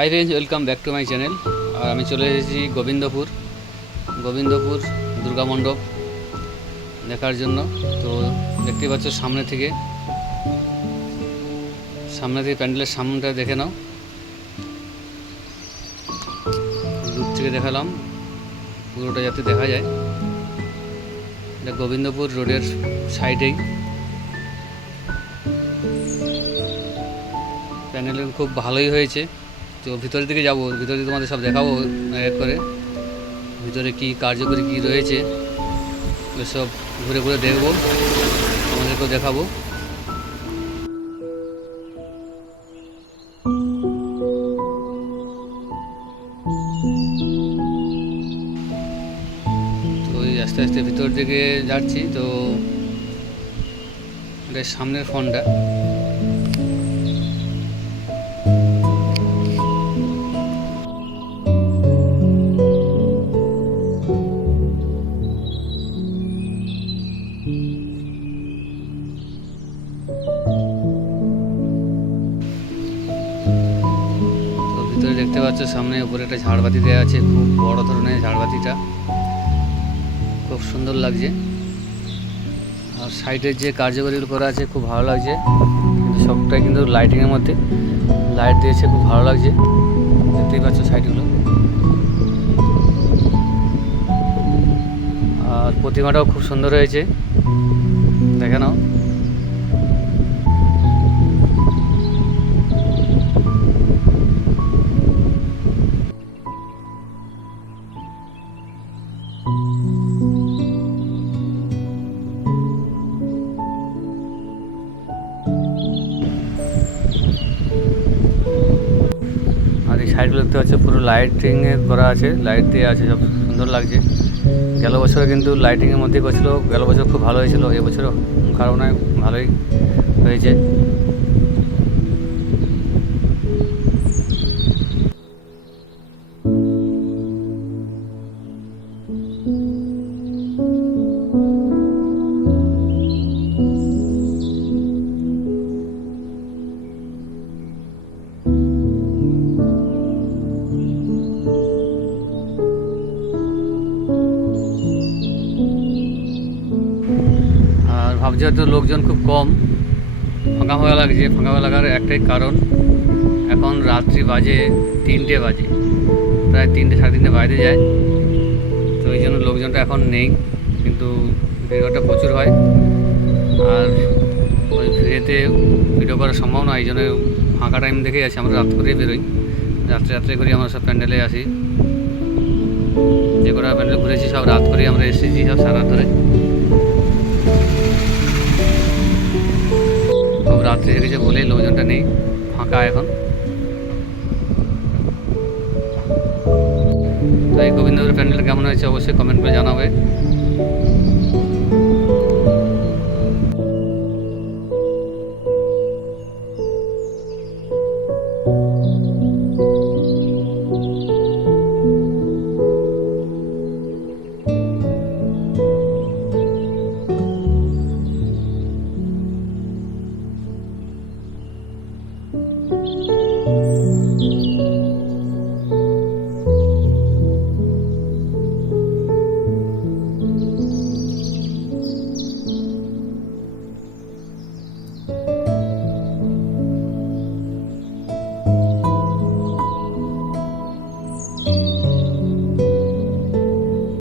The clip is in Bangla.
Hi friends welcome back to my channel আর আমি চলে এসেছি গোবিন্দপুর গোবিন্দপুর দুর্গা মণ্ডপ দেখার জন্য। তো দেখতে পাচ্ছ সামনে থেকে সামনে থেকে প্যান্ডেলের সামনেটা দেখে নাও। দূর থেকে দেখালাম, পুরোটা যাতে দেখা যায়। এটা গোবিন্দপুর রোডের সাইডেই। প্যান্ডেল খুব ভালোই হয়েছে। তো ভিতরের দিকে যাব, ভিতরে তোমাদের সব দেখাবো এক করে। ভিতরে কি কার্যকরী কি রয়েছে সব ঘুরে ঘুরে দেখব আমাদেরকেও দেখাবো। আস্তে আস্তে ভিতর দিকে যাচ্ছি, তো এটা সামনের ফোনটা। পাচ্ছ সামনে উপরে একটা ঝাড়বাতি দেওয়া আছে, খুব বড় ধরনের ঝাড়বাতিটা। খুব সুন্দর লাগছে। আর সাইডের যে কার্যকরীগুলো করা আছে, খুব ভালো লাগছে। কিন্তু সবটাই কিন্তু লাইটিংয়ের মধ্যে। লাইট দিয়েছে, খুব ভালো লাগছে। দেখতেই পাচ্ছ সাইডগুলো। আর প্রতিমাটাও খুব সুন্দর হয়েছে। দেখে নাও। দেখতে পাচ্ছ, পুরো লাইটিং এর করা আছে লাইট দিয়ে আছে, সব সুন্দর লাগছে। গেল বছর কিন্তু লাইটিং এর মধ্যে করছিল, গেল বছর খুব ভালো হয়েছিল, এবছরও খারাপ নয় ভালোই হয়েছে। ভাবছি লোকজন খুব কম। ফাঁকা ফাঁকা লাগছে ফাঁকা ফাঁকা লাগার একটাই কারণ, এখন রাত্রি বাজে তিনটে বাজে। প্রায় তিনটে, সাড়ে তিনটে বাইরে যায়। তো এই জন্য লোকজনটা এখন নেই, কিন্তু ভিড়টা প্রচুর হয়। আর ওই ভিড়েতে ভিডিও করা সম্ভব নয়, এই জন্য ফাঁকা টাইম দেখেই আছি, আমরা রাত করেই বেরোই। রাত্রে রাত্রে করেই আমরা সব প্যান্ডেলে আসি। যে কটা প্যান্ডেল ঘুরেছি, সব রাত করেই আমরা এসেছি, সব সারা ধরে। রাত্রি হয়ে গেছে বলেই লোকজনটা নেই, ফাঁকা এখন। তো এই গোবিন্দপুর প্যান্ডেল কেমন হয়েছে অবশ্যই কমেন্ট করে জানাবে। Música